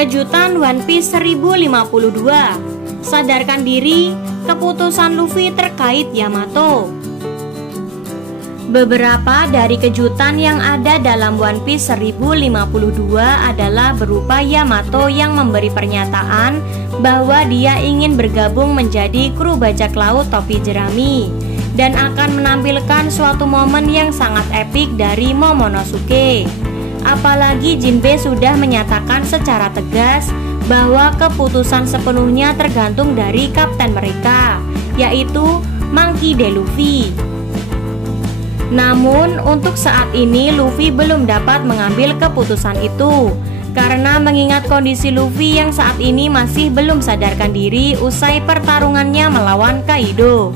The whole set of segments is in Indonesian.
Kejutan One Piece 1052. Sadarkan diri, keputusan Luffy terkait Yamato. Beberapa dari kejutan yang ada dalam One Piece 1052 adalah berupa Yamato yang memberi pernyataan bahwa dia ingin bergabung menjadi kru bajak laut topi jerami dan akan menampilkan suatu momen yang sangat epik dari Momonosuke. Apalagi Jinbe sudah menyatakan secara tegas bahwa keputusan sepenuhnya tergantung dari kapten mereka, yaitu Monkey D. Luffy. Namun untuk saat ini Luffy belum dapat mengambil keputusan itu, karena mengingat kondisi Luffy yang saat ini masih belum sadarkan diri usai pertarungannya melawan Kaido.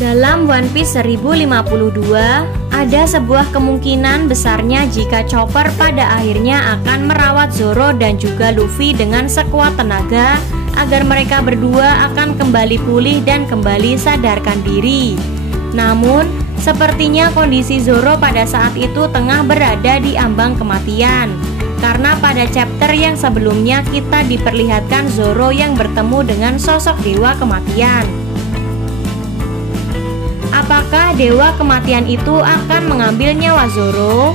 Dalam One Piece 1052, ada sebuah kemungkinan besarnya jika Chopper pada akhirnya akan merawat Zoro dan juga Luffy dengan sekuat tenaga agar mereka berdua akan kembali pulih dan kembali sadarkan diri. Namun, sepertinya kondisi Zoro pada saat itu tengah berada di ambang kematian, karena pada chapter yang sebelumnya kita diperlihatkan Zoro yang bertemu dengan sosok Dewa Kematian. Apakah Dewa Kematian itu akan mengambil nyawa Zoro?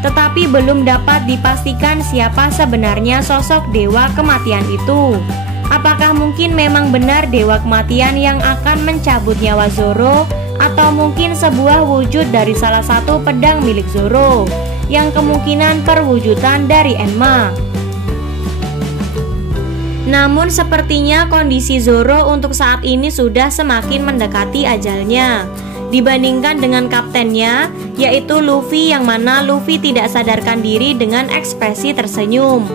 Tetapi belum dapat dipastikan siapa sebenarnya sosok Dewa Kematian itu. Apakah mungkin memang benar Dewa Kematian yang akan mencabut nyawa Zoro, atau mungkin sebuah wujud dari salah satu pedang milik Zoro yang kemungkinan perwujudan dari Enma? Namun sepertinya kondisi Zoro untuk saat ini sudah semakin mendekati ajalnya dibandingkan dengan kaptennya, yaitu Luffy, yang mana Luffy tidak sadarkan diri dengan ekspresi tersenyum.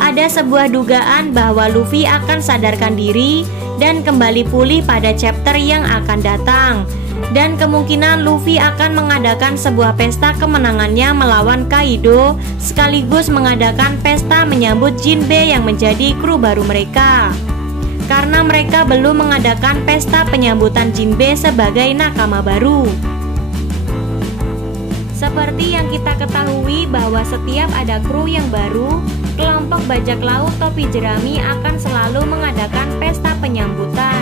Ada sebuah dugaan bahwa Luffy akan sadarkan diri dan kembali pulih pada chapter yang akan datang, dan kemungkinan Luffy akan mengadakan sebuah pesta kemenangannya melawan Kaido, sekaligus mengadakan pesta menyambut Jinbe yang menjadi kru baru mereka, karena mereka belum mengadakan pesta penyambutan Jinbe sebagai nakama baru. Seperti yang kita ketahui bahwa setiap ada kru yang baru, kelompok bajak laut topi jerami akan selalu mengadakan pesta penyambutan.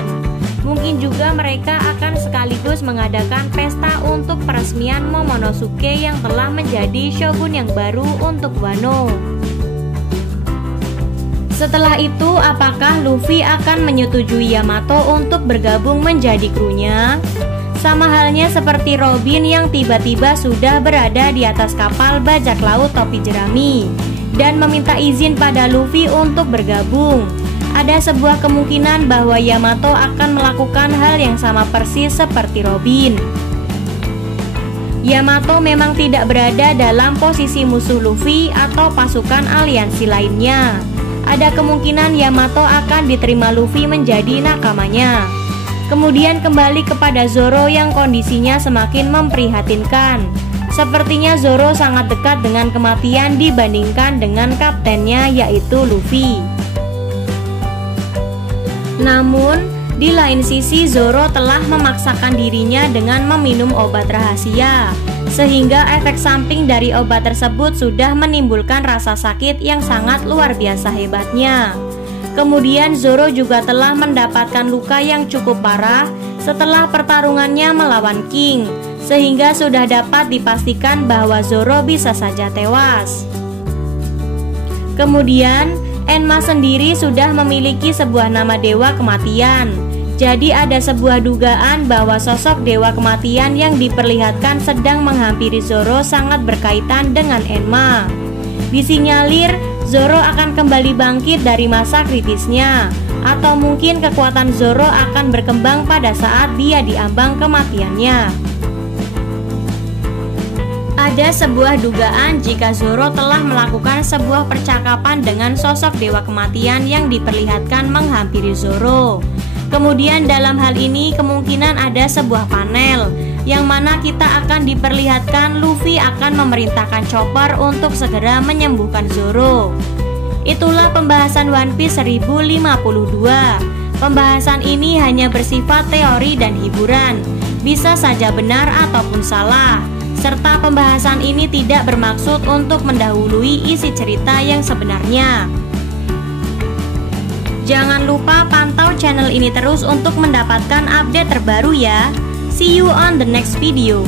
Mungkin juga mereka akan sekaligus mengadakan pesta untuk peresmian Momonosuke yang telah menjadi shogun yang baru untuk Wano. Setelah itu, apakah Luffy akan menyetujui Yamato untuk bergabung menjadi krunya? Sama halnya seperti Robin yang tiba-tiba sudah berada di atas kapal bajak laut topi jerami dan meminta izin pada Luffy untuk bergabung. Ada sebuah kemungkinan bahwa Yamato akan melakukan hal yang sama persis seperti Robin. Yamato memang tidak berada dalam posisi musuh Luffy atau pasukan aliansi lainnya. Ada kemungkinan Yamato akan diterima Luffy menjadi nakamanya. Kemudian kembali kepada Zoro yang kondisinya semakin memprihatinkan. Sepertinya Zoro sangat dekat dengan kematian dibandingkan dengan kaptennya, yaitu Luffy. Namun, di lain sisi Zoro telah memaksakan dirinya dengan meminum obat rahasia, sehingga efek samping dari obat tersebut sudah menimbulkan rasa sakit yang sangat luar biasa hebatnya. Kemudian Zoro juga telah mendapatkan luka yang cukup parah setelah pertarungannya melawan King, sehingga sudah dapat dipastikan bahwa Zoro bisa saja tewas. Kemudian Enma sendiri sudah memiliki sebuah nama Dewa Kematian. Jadi ada sebuah dugaan bahwa sosok Dewa Kematian yang diperlihatkan sedang menghampiri Zoro sangat berkaitan dengan Enma. Disinyalir Zoro akan kembali bangkit dari masa kritisnya, atau mungkin kekuatan Zoro akan berkembang pada saat dia diambang kematiannya. Ada sebuah dugaan jika Zoro telah melakukan sebuah percakapan dengan sosok Dewa Kematian yang diperlihatkan menghampiri Zoro. Kemudian dalam hal ini kemungkinan ada sebuah panel yang mana kita akan diperlihatkan Luffy akan memerintahkan Chopper untuk segera menyembuhkan Zoro. Itulah pembahasan One Piece 1052. Pembahasan ini hanya bersifat teori dan hiburan, bisa saja benar ataupun salah. serta pembahasan ini tidak bermaksud untuk mendahului isi cerita yang sebenarnya. Jangan lupa pantau channel ini terus untuk mendapatkan update terbaru ya. See you on the next video.